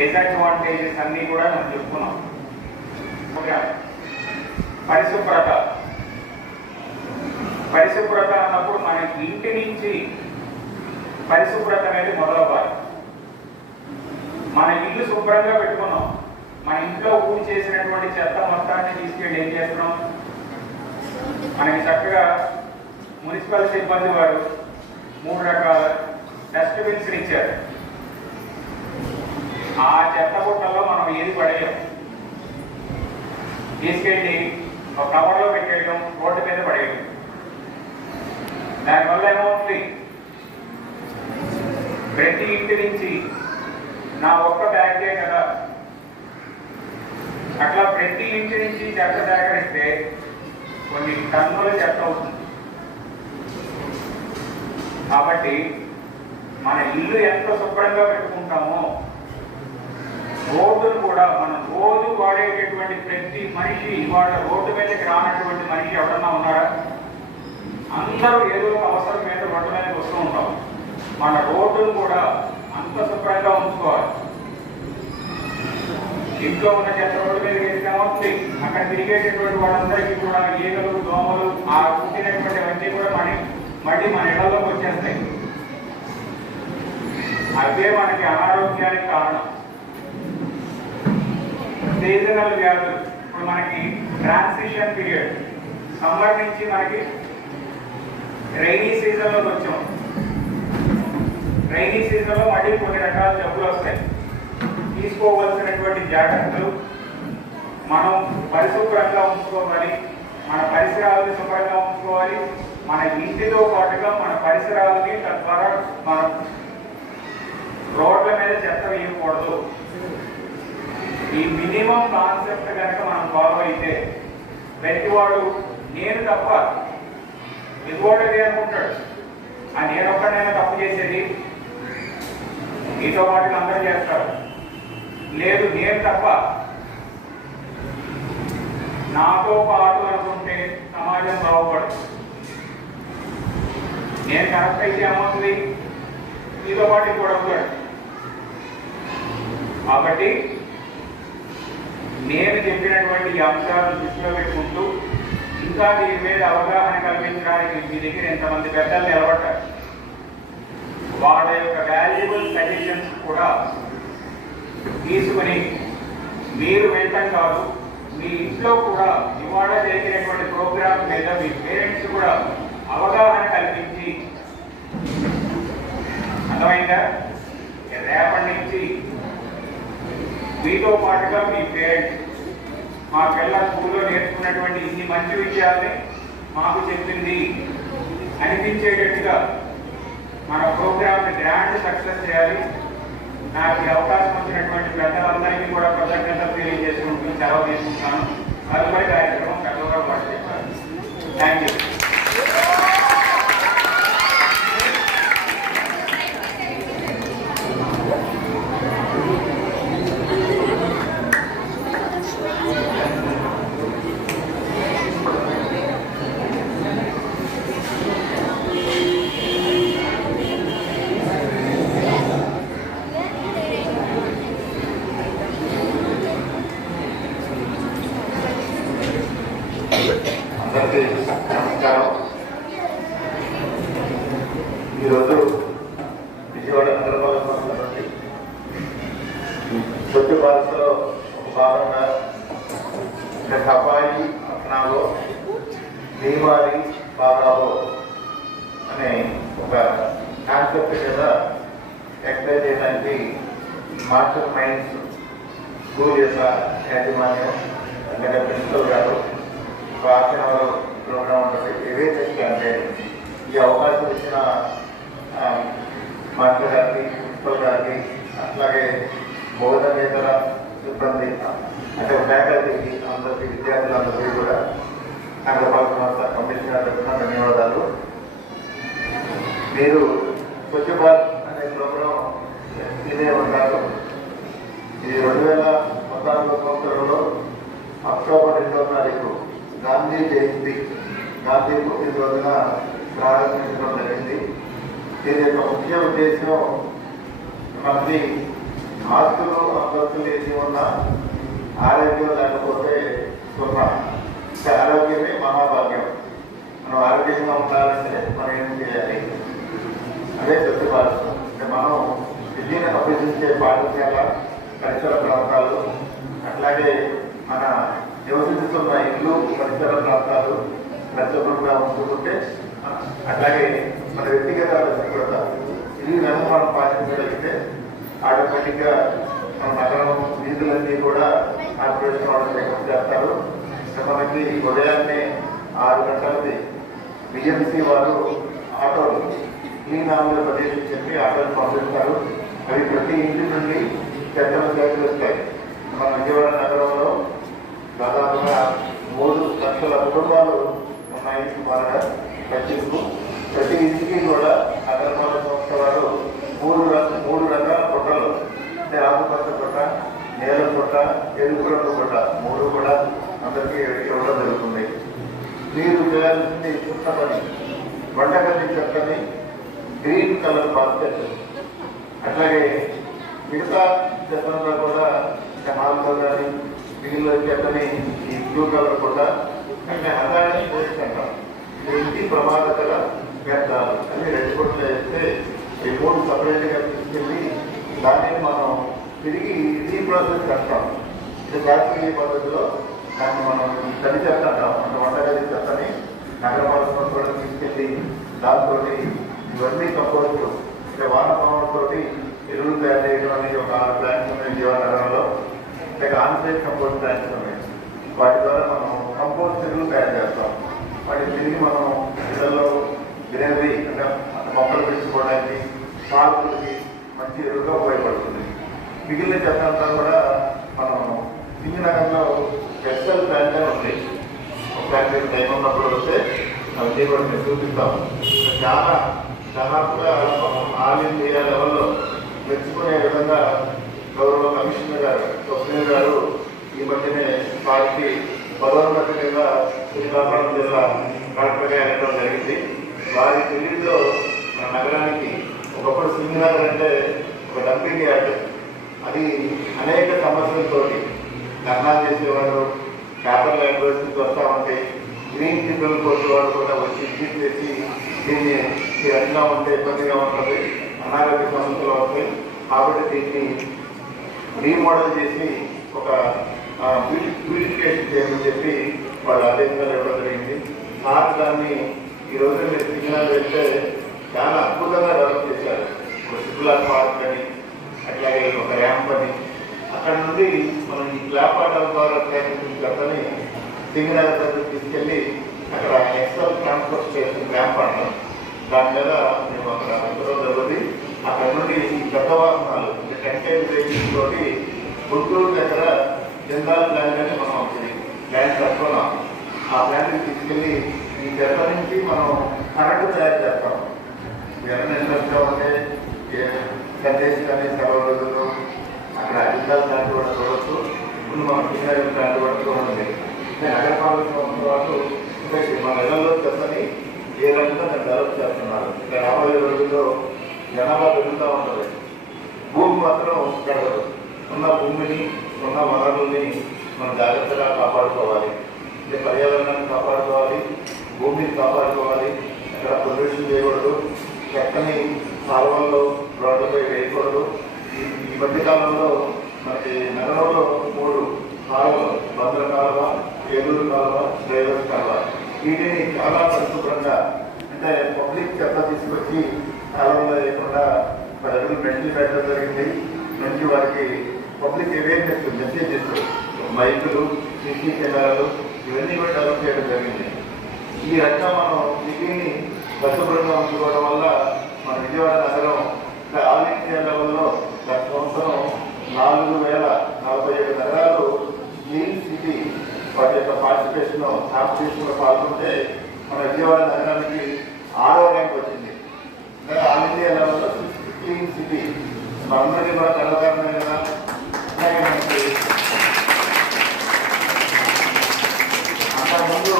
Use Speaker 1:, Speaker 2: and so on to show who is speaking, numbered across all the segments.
Speaker 1: Disadvantages అన్నీ కూడా మనం చెప్పుకున్నాం. ఓకే. పరిశుభ్రత. పరిశుభ్రత అన్నప్పుడు మన ఇంటి నుంచి పరిశుభ్రత అనేది మొదలవ్వాలి. మన ఇల్లు శుభ్రంగా పెట్టుకున్నాం. మన ఇంట్లో ఊడి చేసినటువంటి చెత్త మొత్తాన్ని తీసుకెళ్ళి ఏం చేస్తున్నాం? మనకి చక్కగా మున్సిపల్ సిబ్బంది వారు మూడు రకాల డస్ట్బిన్స్ ఇచ్చారు. ఆ చెత్త బుట్టలో మనం ఏది పడేయం తీసుకెళ్ళి ఒక కవర్లో పెట్టేయడం రోడ్డు మీద పడేయడం దానివల్ల ఏమవుతుంది? ప్రతి ఇంటి నుంచి నా ఒక్క బ్యాగే కదా. అట్లా ప్రతి ఇంటి నుంచి చెత్త సేకరిస్తే కొన్ని టన్నుల చెత్త అవుతుంది. కాబట్టి మన ఇల్లు ఎంత శుభ్రంగా పెట్టుకుంటామో రోడ్డును కూడా మనం రోజు వాడేటటువంటి ప్రతి మనిషి ఇవాళ రోడ్డు మీదకి రానటువంటి మనిషి ఎవరన్నా ఉన్నారా? అందరూ ఏదో ఒక అవసరం మీద రోడ్డు మీదకి వస్తూ ఉంటాం. మన రోడ్డును కూడా అంత శుభ్రంగా ఉంచుకోవాలి. ఇంట్లో ఉన్న చెత్త రోడ్డు మీద వేస్తే అక్కడ తిరిగేటటువంటి వాళ్ళందరికీ కూడా ఈగలు దోమలు ఆ పుట్టినటువంటివన్నీ కూడా మన మళ్ళీ మన ఇళ్ళలోకి వచ్చేస్తాయి. అవే మనకి అనారోగ్యానికి కారణం. సీజనల్ వ్యాధులు. ఇప్పుడు మనకి ట్రాన్సిషన్ పీరియడ్ సమ్మర్ నుంచి మనకి రైనీ సీజన్లోకి వచ్చాం. రైనీ సీజన్లో మళ్ళీ కొన్ని రకాల జబ్బులు వస్తాయి. తీసుకోవలసినటువంటి జాగ్రత్తలు మనం పరిశుభ్రంగా ఉంచుకోవాలి. మన పరిసరాలని శుభ్రంగా ఉంచుకోవాలి. మన ఇంటితో పాటుగా మన పరిసరాలని తద్వారా మనం రోడ్ల మీద చెత్త వేయకూడదు. ఈ మినిమం కాన్సెప్ట్ కనుక మనం ఫాలో అయితే ప్రతివాడు నేను తప్ప ఎదుగోడది అనుకుంటాడు. ఆ నేను ఒక్కడైనా తప్పు చేసేది? మీతో పాటు అందరూ చేస్తారు. లేదు నేను తప్ప నాతో పాటు అనుకుంటే సమాజం బాగుపడదు. నేను కరెక్ట్ అయితే ఏమవుతుంది? మీతో పాటు కూడా అవుతాడు. కాబట్టి నేను చెప్పినటువంటి అంశాలు అంశాలను దృష్టిలో పెట్టుకుంటూ ఇంకా దీని మీద అవగాహన కల్పించడానికి మీ దగ్గర ఎంతమంది పెద్దలు నిలబడ్డారు? వాళ్ళ యొక్క వాల్యుబుల్ సజెషన్స్ కూడా తీసుకుని మీరు వెళ్ళటం కాదు మీ ఇంట్లో కూడా ఇవాళ జరిగినటువంటి ప్రోగ్రామ్ మీద మీ పేరెంట్స్ కూడా అవగాహన కల్పించి అర్థమైందా? రేపటి నుంచి మీతో పాటుగా మీ పేరెంట్స్ మా పిల్ల స్కూల్లో నేర్చుకున్నటువంటి ఇన్ని మంచి విషయాల్ని మాకు చెప్పింది. అనిపించేటట్టుగా మన ప్రోగ్రామ్ని గ్రాండ్ సక్సెస్ చేయాలి. నాకు అవకాశం వచ్చినటువంటి పెద్దలందరికీ కూడా కృతజ్ఞతలు తెలియజేసుకుంటూ సెలవు తీసుకుంటాను తదుపరి కార్యక్రమం పెద్దగా పాటు చేస్తాను థ్యాంక్ యూ
Speaker 2: అందరికీ నమస్కారం ఈరోజు విజయవాడ నగరపాలక సంస్థ స్వచ్ఛ భారత్లో ఒక భాగంగా అంటే సఫాయి పట్టణాల్లో దీవాలి బాగాలో అనే ఒక కాన్సెప్ట్ కింద ఎక్స్ప్లెయిన్ చేయడానికి మాస్టర్ మైండ్స్ స్కూల్ యొక్క యాజమాన్యం లేదా ప్రిన్సిపల్ గారు ఒక హాఫ్ ప్రోగ్రామ్ ఉంటుంది ఏదైతే అంటే ఈ అవకాశం ఇచ్చిన ఆ, గారిని ప్రిన్సిపల్ గారిని అట్లాగే బోధనేతర సిబ్బంది అంటే ఫ్యాకల్టీకి అందరికీ విద్యార్థులందరికీ కూడా నగరపాలక సంస్థ కమిషనర్ తరఫున ధన్యవాదాలు. మీరు స్వచ్ఛ భారత్ అనే ప్రోగ్రాం ఇదే ఉంటారు ఇది రెండు వేల పద్నాలుగు సంవత్సరంలో అక్టోబర్ రెండవ తారీఖు గాంధీ జయంతి. గాంధీ పుట్టినరోజున ప్రారంభించడం జరిగింది. దీని యొక్క ముఖ్య ఉద్దేశం మనకి ఆస్తులు అంతస్తులు ఏది ఉన్నా ఆరోగ్యం లేకపోతే సున్నా. ఆరోగ్యమే మహాభాగ్యం. మనం ఆరోగ్యంగా ఉండాలంటే మనం ఏం చేయాలి? అదే స్వచ్ఛ భారత్ అంటే మనం విద్యను అభ్యసించే పాఠశాల పరిసర ప్రాంతాలు అట్లాగే మన నివసిస్తున్న ఇల్లు పరిసర ప్రాంతాలు ప్రత్యేకంగా ఉంచుకుంటే అట్లాగే మన వ్యక్తిగత కూడా ఇది కనుక మనం పాటించగలిగితే ఆటోమేటిక్గా మన నగరం వీధులన్నీ కూడా కార్పొరేషన్ వాళ్ళు చెకప్ చేస్తారు. మనకి ఉదయాన్నే ఆరు గంటలది బిఎంసీ వారు ఆటోలు క్లీన్ ఆంధ్రప్రదేశ్ అని చెప్పి ఆటోలు పంపిస్తారు. అవి ప్రతి ఇంటి నుండి చెత్తను వస్తాయి. మన విజయవాడ నగరంలో దాదాపుగా మూడు లక్షల కుటుంబాలు ఉన్నాయి సుమారుగా ప్రతికు ప్రతి ఇంటికి కూడా నగరపాలక సంస్థ వారు మూడు మూడు రకాల పుట్టలు అంటే ఆకుపచ్చ పుట్ట నేల పుట్ట ఎరుపు రంగు పుట్ట మూడు కూడా అందరికీ ఇవ్వడం జరుగుతుంది. మీరు చేయాల్సింది చిన్న వంటగది చెత్తని గ్రీన్ కలర్ బాస్కెట్. అట్లాగే మిగతా చెత్తలో కూడా హాల్లో కానీ మిగిలిన చెత్తని ఈ బ్లూ కలర్ కూడా అంటే అదాన్ని వేసుకుంటాం ఇంటి ప్రమాదకర వ్యర్థాలు? అన్ని రెండు కోట్లు వేస్తే ఈ మూడు సపరేట్గా తీసుకెళ్ళి దాన్ని మనం తిరిగి రీప్రాసెస్ చేస్తాం. ఇది శాస్త్రీయ పద్ధతిలో దాన్ని మనం ఈ తడి చెత్త అంటాం అంటే వంటగది చెత్తని నగరపాలక కూడా తీసుకెళ్ళి దాంతో ఇవన్నీ కంపోస్ట్ అంటే వానపాములతో ఎరువులు తయారు చేయడం అనేది ఒక ఆరు ప్లాంట్స్ ఉన్నాయి జీవనగరంలో. లేక ఆన్సైట్ కంపోస్ట్ ప్లాంట్స్ ఉన్నాయి. వాటి ద్వారా మనం కంపోస్ట్ ఎరువులు తయారు చేస్తాం. వాటి తిరిగి మనం ఇళ్ళలో గ్రీనరీ అంటే మొక్కలు పెంచుకోవడానికి పార్కులకి మంచి ఎరువుగా ఉపయోగపడుతుంది. మిగిలిన చెత్త అంతా కూడా మనం సింగనగర్లో ఎక్సెల్ ప్లాంట్ అని ఉంది. ఒక ప్లాంట్ టైం ఉన్నప్పుడు వస్తే అవన్నీ కూడా మేము చూపిస్తాం చాలా దాదాపుగా మనం ఆల్ ఇండియా లెవెల్లో మెచ్చుకునే విధంగా గౌరవ కమిషనర్ గారు స్వప్న గారు ఈ మధ్యనే పార్టీ పదోన్నతి మీద శ్రీకాకుళం జిల్లా కలెక్టర్గా ఎన్నడం జరిగింది. వారి ఢిల్లీలో మన నగరానికి ఒకప్పుడు సింగనగర్ అంటే ఒక డంపింగ్ యార్డ్. అది అనేక సమస్యలతోటి ధర్నా చేసేవారు పేపర్ యూనివర్సిటీకి వస్తూ ఉంటే గ్రీన్ పీపుల్ కోర్టు వాళ్ళు కూడా వచ్చి విజిట్ చేసి దీన్ని అట్లా ఉంటే ఇబ్బందిగా ఉంటుంది అనారోగ్య సమస్యలు వస్తాయి. కాబట్టి దీన్ని రీమోడల్ చేసి ఒక ప్యూరిఫికేషన్ చేయమని చెప్పి వాళ్ళ ఆదేశాలు ఇవ్వడం జరిగింది. నాకు దాన్ని ఈరోజు మీరు సిగ్నల్ వెళ్తే చాలా అద్భుతంగా డెవలప్ చేశారు. ఒక సిగ్గులార్ పార్క్ అని అట్లాగే ఒక ర్యాంప్ అని. అక్కడ నుండి మనం ఈ క్లాప్ ఆటల ద్వారా సేకరించిన చెత్తని సిగ్నల్ దగ్గర తీసుకెళ్ళి అక్కడ ఎక్సల్ ట్రాన్స్పోర్ట్ చేసిన ర్యాంప్ అంటాం దాని మీద మేము అక్కడ ఉత్తరం జరుగుతుంది అక్కడ నుండి ఈ గత వాహనాలు అంటే టెంటైల్ వెహికల్స్ తోటి గుంటూరు దగ్గర జనరల్ ప్లాన్ అంటే మనం ఒకటి ప్లాంట్ కట్టుకున్నాం. ఆ ప్లాంట్కి తీసుకెళ్ళి ఈ దెబ్బ నుంచి మనం కరెంటు తయారు చేస్తాం. ఎవరైనా ఇంట్రెస్ట్గా ఉంటే సందేశ్ కానీ సెలవు రోజుల్లో అక్కడ అధికారులు ప్లాంట్ కూడా చూడవచ్చు ఇప్పుడు మనం కింద ప్లాంట్ కూడా చూడండి. నగరపాలక సంస్థ వాళ్ళు మన ఇళ్ళలో చెత్తని ఏ రకంగా నేను డెవలప్ చేస్తున్నారు. ఇంకా రాబోయే రోజుల్లో జనాభా పెరుగుతూ ఉంటుంది. భూమి మాత్రం గడవదు. ఉన్న భూమిని ఉన్న వనరుల్ని మనం జాగ్రత్తగా కాపాడుకోవాలి. అంటే పర్యావరణాన్ని కాపాడుకోవాలి భూమిని కాపాడుకోవాలి అక్కడ పొల్యూషన్ చేయకూడదు చెత్తని కాలువల్లో రోడ్లపై వేయకూడదు. ఈ ఈ మధ్య కాలంలో మనకి నగరంలో మూడు కాలువలు భద్ర కాలువ ఏలూరు కాలువ డ్రైవర్ కాలువ. వీటిని చాలా పరిశుభ్రంగా అంటే పబ్లిక్ చెత్త తీసుకొచ్చి కాలంలో లేకుండా ప్రజలు మెట్లు పెట్టడం జరిగింది. మంచి వారికి పబ్లిక్ అవేర్నెస్ మెసేజెస్ మైకులు సిటీ కెమెరాలు ఇవన్నీ కూడా డెవలప్ చేయడం జరిగింది. ఈ రకంగా మనం సిటీని పరిశుభ్రంగా ఉంచుకోవడం వల్ల మన విజయవాడ నగరం ఆల్ ఇండియా లెవెల్లో గత సంవత్సరం నాలుగు వేల నలభై ఏడు నగరాలు క్లీన్ సిటీ వాటి యొక్క పార్టిసిపేషన్ కాంపిటీషన్లో పాల్గొంటే మన విజయవాడ నగరానికి ఆరో ర్యాంక్ వచ్చింది. ఆల్ ఇండియా లెవెల్లో క్లీన్ సిటీ మనందరికీ కూడా గర్వకారణమే కదా. అంతకుముందు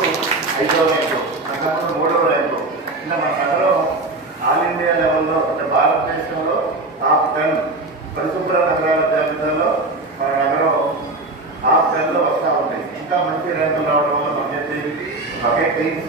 Speaker 2: ఐదో ర్యాంకు అంతకుముందు మూడో ర్యాంకు ఇలా మన కథలో ఆల్ ఇండియా లెవెల్లో అంటే భారతదేశంలో టాప్ టెన్ పరిశుభ్ర నగరాల జాబితాలో మన నగరం టాప్ టెన్లో వస్తూ ఉంది ఇంకా మంచి ర్యాంకులు రావడం వల్ల మన బకెట్ టీమ్స్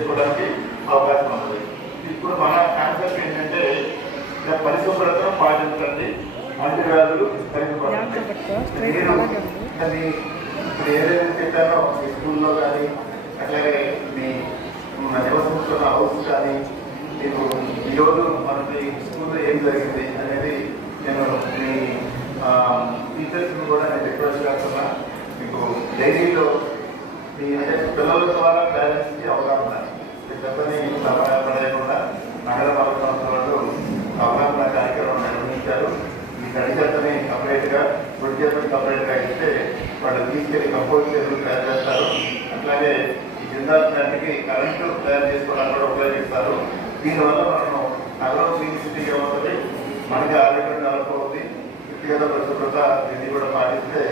Speaker 2: చేసుకోవడానికి అవకాశం ఉంది ఇప్పుడు మన కాన్సెప్ట్ ఏంటంటే పరిశుభ్రతను పాటించండి. అంటువ్యాధులు తగ్గిపోతాయి మీరు అది ఇప్పుడు ఏదైతే చెప్పారో మీ స్కూల్లో కానీ అట్లాగే మీ నివసించుకున్న హౌస్ కానీ మీకు ఈరోజు మనకి స్కూల్లో ఏం జరిగింది అనేది నేను మీ టీచర్స్ని కూడా నేను రిక్వెస్ట్ చేస్తున్నా. మీకు డైరీలో మీ అంటే పిల్లల ద్వారా పేరెంట్స్కి అవగాహన చెప్పని లేకుండా నగర పాలక సంస్థలు అవగాహన కార్యక్రమం నిర్వహించారు. ఈ తడి చెత్తని సపరేట్గా పొడి చెత్తని సపరేట్గా ఇస్తే వాళ్ళు తీసుకెళ్ళి కంపోజ్ చెరువులు తయారు చేస్తారు. అట్లాగే ఈ జిందాల్కి కరెంటు తయారు చేసుకోవడానికి కూడా ఉపయోగిస్తారు. దీనివల్ల మనం నగరం క్లీన్ సిటీగా ఉంటుంది. మనకి ఆరోగ్యం డెవలప్ అవుతుంది వ్యక్తిగత పరిశుభ్రత ఇది కూడా పాటిస్తే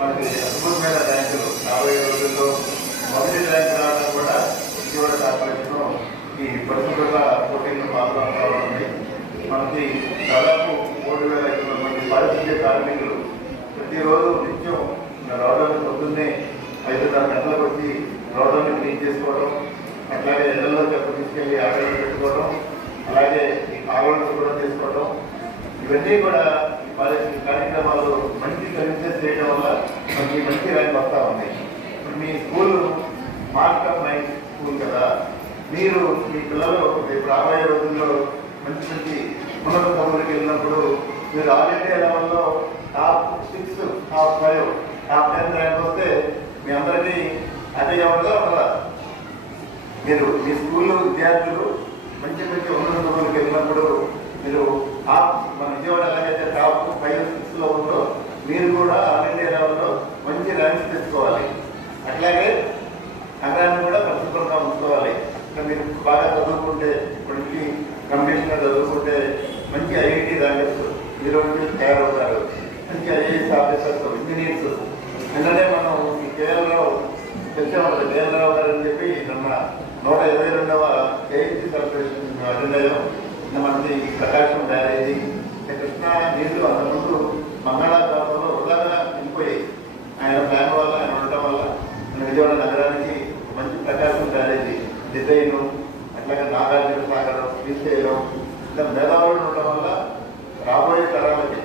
Speaker 2: మనకి అద్భుతమైన ర్యాంకులు రాబోయే రోజుల్లో మొదటి ర్యాంక్ రావడం కూడా ఇటీవల కార్పొరేషన్ ఈ పరిశుభ్రత పోటీలను పాల్గొనాలి మనకి దాదాపు మూడు వేల ఐదు వందల మంది పారిశుద్ధ్య కార్మికులు ప్రతిరోజు నిత్యం రోడ్లను పొద్దున్నే ఐదున్నర గంటలకు వచ్చి రోడ్లను క్లీన్ చేసుకోవడం అట్లాగే ఇళ్ళలో చెప్ప తీసుకెళ్ళి ఆటలు పెట్టుకోవడం అలాగే ఈ కాలువలను శుభ్రం చేసుకోవడం. ఇవన్నీ కూడా వారి కార్యక్రమాలు మంచి కన్విన్స్ చేయడం వల్ల మనకి మంచి ర్యాంక్ వస్తూ ఉంది. ఇప్పుడు మీ స్కూల్ మార్క్ ఆఫ్ ఉంది కదా. మీరు మీ పిల్లలు రేపు రాబోయే రోజుల్లో మంచి మంచి ఉన్నత పనులకు వెళ్ళినప్పుడు మీరు ఆల్రెడీ లెవెల్లో top six top five top ten rank వస్తే మీ అందరినీ అదే ఎవరిగా ఉండదా? మీరు మీ స్కూల్లో విద్యార్థులు మంచి మంచి ఉన్నత పనులకు వెళ్ళినప్పుడు మీరు టాప్ మన విజయవాడ ఎలాగైతే టాప్ ఫైవ్ సిక్స్లో ఉందో మీరు కూడా ఆల్ ఇండియా లెవెల్లో మంచి ర్యాంక్స్ తెచ్చుకోవాలి. అట్లాగే నగరాన్ని కూడా పరిశుభ్రంగా ఉంచుకోవాలి. ఇంకా మీరు బాగా చదువుకుంటే ఇప్పటికి కంపిటీషన్గా చదువుకుంటే మంచి ఐఐటి ర్యాంకర్స్ ఈ రోజు తయారవుతారు. మంచి ఐఏఎస్ ఆఫీసర్స్ ఇంజనీర్స్. నిన్ననే మనం ఈ కేరళలో కేఎల్రావు గారు అని చెప్పి నిన్న నూట ఇరవై రెండవ జయంతి సెలబ్రేషన్ అటెండ్ అయ్యాం నిన్న మనకి ప్రకాశం బ్యారేజీ కృష్ణా నీళ్ళు అంతకుముందు మంగళాఖాతంలో వృధాగా వెళ్ళిపోయాయి ఆయన ప్లాన్ వల్ల ఆయన ఉండటం వల్ల విజయవాడ నగరానికి ప్రకాశం కాలేజీ డిజైన్ అట్లాగే నాగార్జున సాగరం శ్రీశైలం ఇలా మేధావులు ఉండటం వల్ల రాబోయే తరాలకి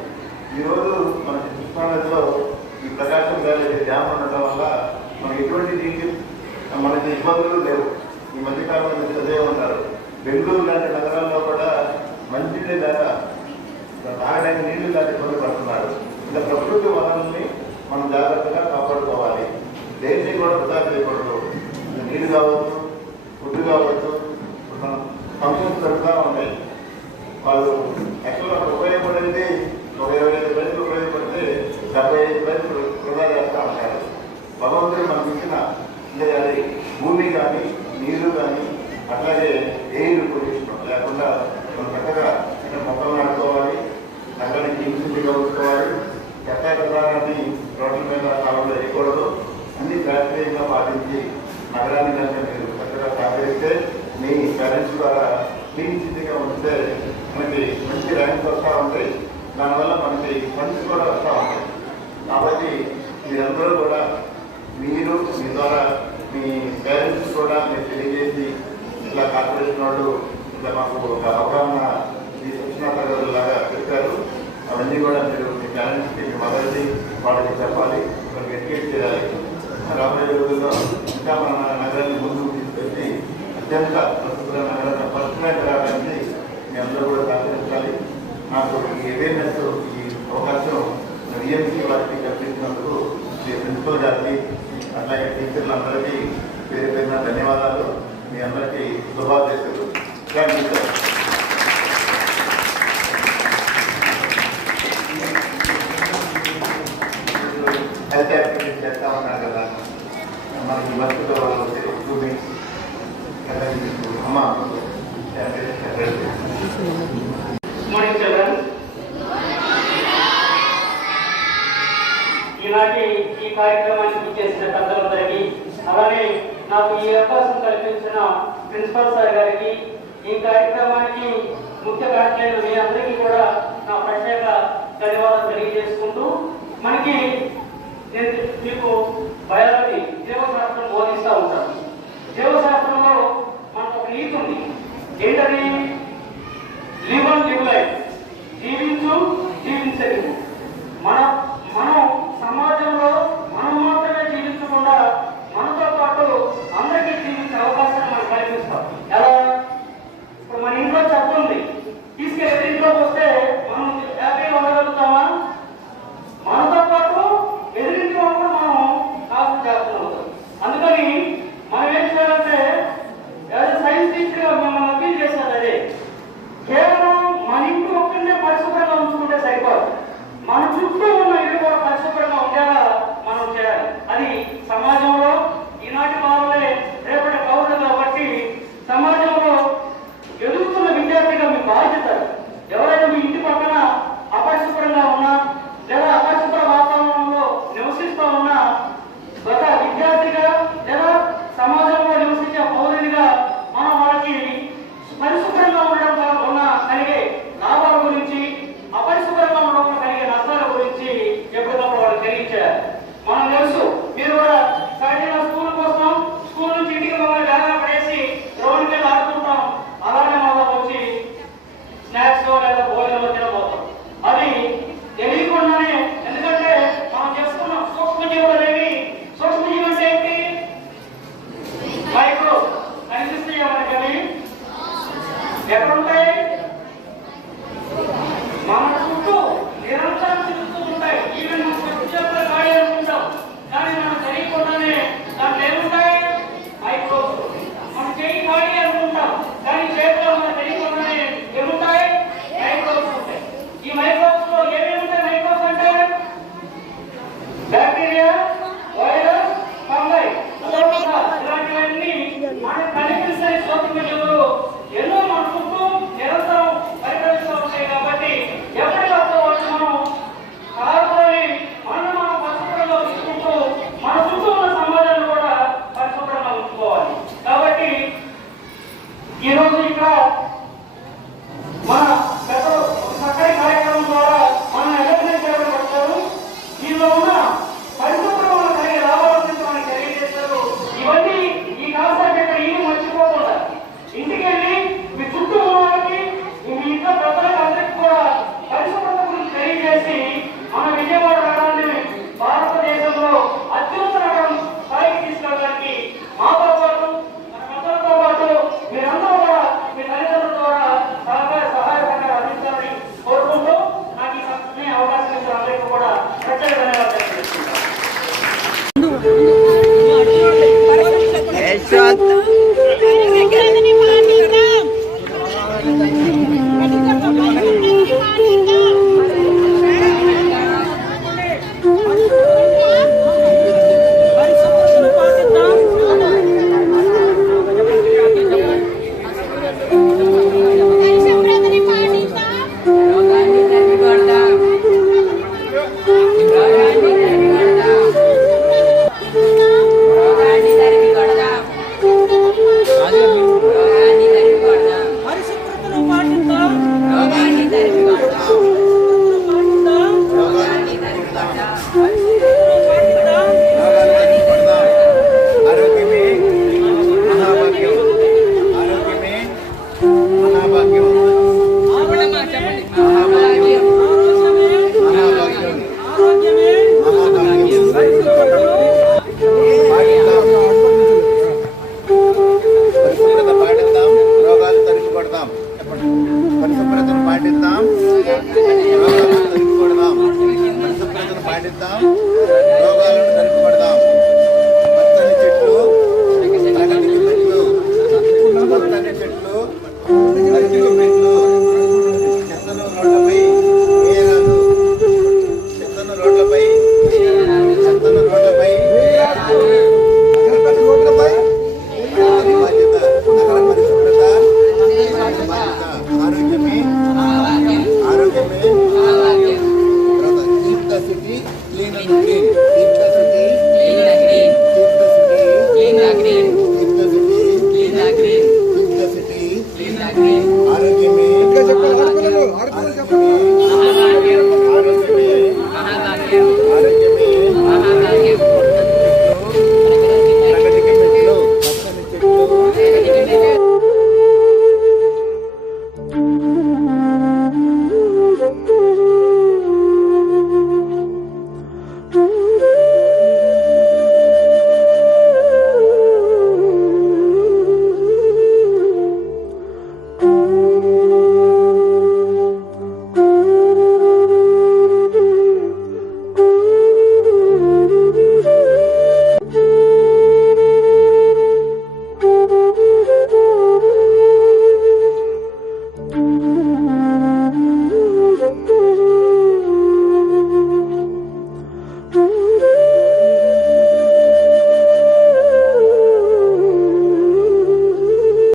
Speaker 2: ఈరోజు మనకి కృష్ణానదిలో ఈ ప్రకాశం కాలేజీ డ్యామ్ ఉండటం వల్ల మనకి ఎటువంటి నీటి మనకి ఇబ్బందులు లేవు. ఈ మధ్యకాలంలో చదివే ఉంటారు. బెంగళూరు లాంటి నగరాల్లో కూడా మంచినీళ్ళు లేక తాగడానికి నీళ్ళు లేక ఇబ్బంది పడుతున్నారు. ఇలా ప్రకృతి వనరుల్ని మనం జాగ్రత్తగా కాపాడుకోవాలి. దేన్ని కూడా వృధా చేయకూడదు నీరు కావచ్చు ఫుడ్ కావచ్చు ఫంక్షన్స్ జరుగుతూ ఉంటాయి వాళ్ళు యాక్చువల్గా ఉపయోగపడింది ఒక ఇరవై ఐదు మందికి ఉపయోగపడితే డెబ్బై ఐదు మంది వృధా చేస్తూ ఉంటారు భగవంతుడు మనకి ఇచ్చిన అది భూమి కానీ నీరు కానీ అట్లాగే ఎయిర్ పొల్యూషన్ లేకుండా మనం చక్కగా మొక్కలు నాటుకోవాలి నగరానికి ఇంటిగా ఉంచుకోవాలి చెత్త కదాన్ని రోడ్ల మీద కాలంలో వేయకూడదు అన్ని శాస్త్రీయంగా పాటించి నగరాన్ని కనుక మీరు చక్కగా సహకరిస్తే మీ పేరెంట్స్ ద్వారా క్లీన్ సిటీగా ఉంటే మనకి మంచి ర్యాంక్స్ వస్తూ ఉంటాయి దానివల్ల మనకి ఫండ్స్ కూడా వస్తూ ఉంటాయి కాబట్టి మీరందరూ కూడా మీరు మీ ద్వారా మీ పేరెంట్స్ కూడా మీరు తెలియజేసి ఇట్లా కార్పొరేషన్ వాళ్ళు ఇట్లా మాకు ఒక అవగాహన ఈ శిక్షణ తరగతులు లాగా పెట్టారు అవన్నీ కూడా మీరు మీ పేరెంట్స్కి మీ మదర్కి వాళ్ళకి చెప్పాలి వాళ్ళకి ఎడ్యుకేట్ చేయాలి రాబోయే రోజుల్లో ఇంకా మన నగరాన్ని ముందుకు తీసుకొచ్చి అత్యంత ప్రస్తుత నగరాన్ని ఫస్ట్ ర్యాంక్ రావడానికి మీ అందరూ కూడా సహకరించాలి నాకు ఈ అవేర్నెస్ ఈ అవకాశం విఎంసీ వారికి కల్పించినందుకు మీ ప్రిన్సిపల్ గారికి అట్లాగే టీచర్లందరికీ పేరు పేరున ధన్యవాదాలు. మీ అందరికీ
Speaker 3: నాకు ఈ అవకాశం కల్పించిన ప్రిన్సిపల్ సార్ గారికి ఈ కార్యక్రమానికి ముఖ్య కార్యక్రమం మీ అందరికీ కూడా నా ప్రత్యేక ధన్యవాదాలు తెలియజేసుకుంటూ మనకి నేను మీకు బయాలజీ జీవశాస్త్రం బోధిస్తూ ఉంటాను. జీవశాస్త్రంలో మనకు ఒక లీక్ ఉంది. ఏంటది? Live and live life. జీవించు జీవించలేము మన మనం సమాజంలో మనం మాత్రమే జీవించకుండా మనతో పాటు అందరికీ జీవించే అవకాశాన్ని మనం కల్పిస్తాం. ఎలా? ఇప్పుడు మన ఇంట్లో చెప్తుంది తీసుకెళ్ళి ఇంట్లోకి వస్తే మనం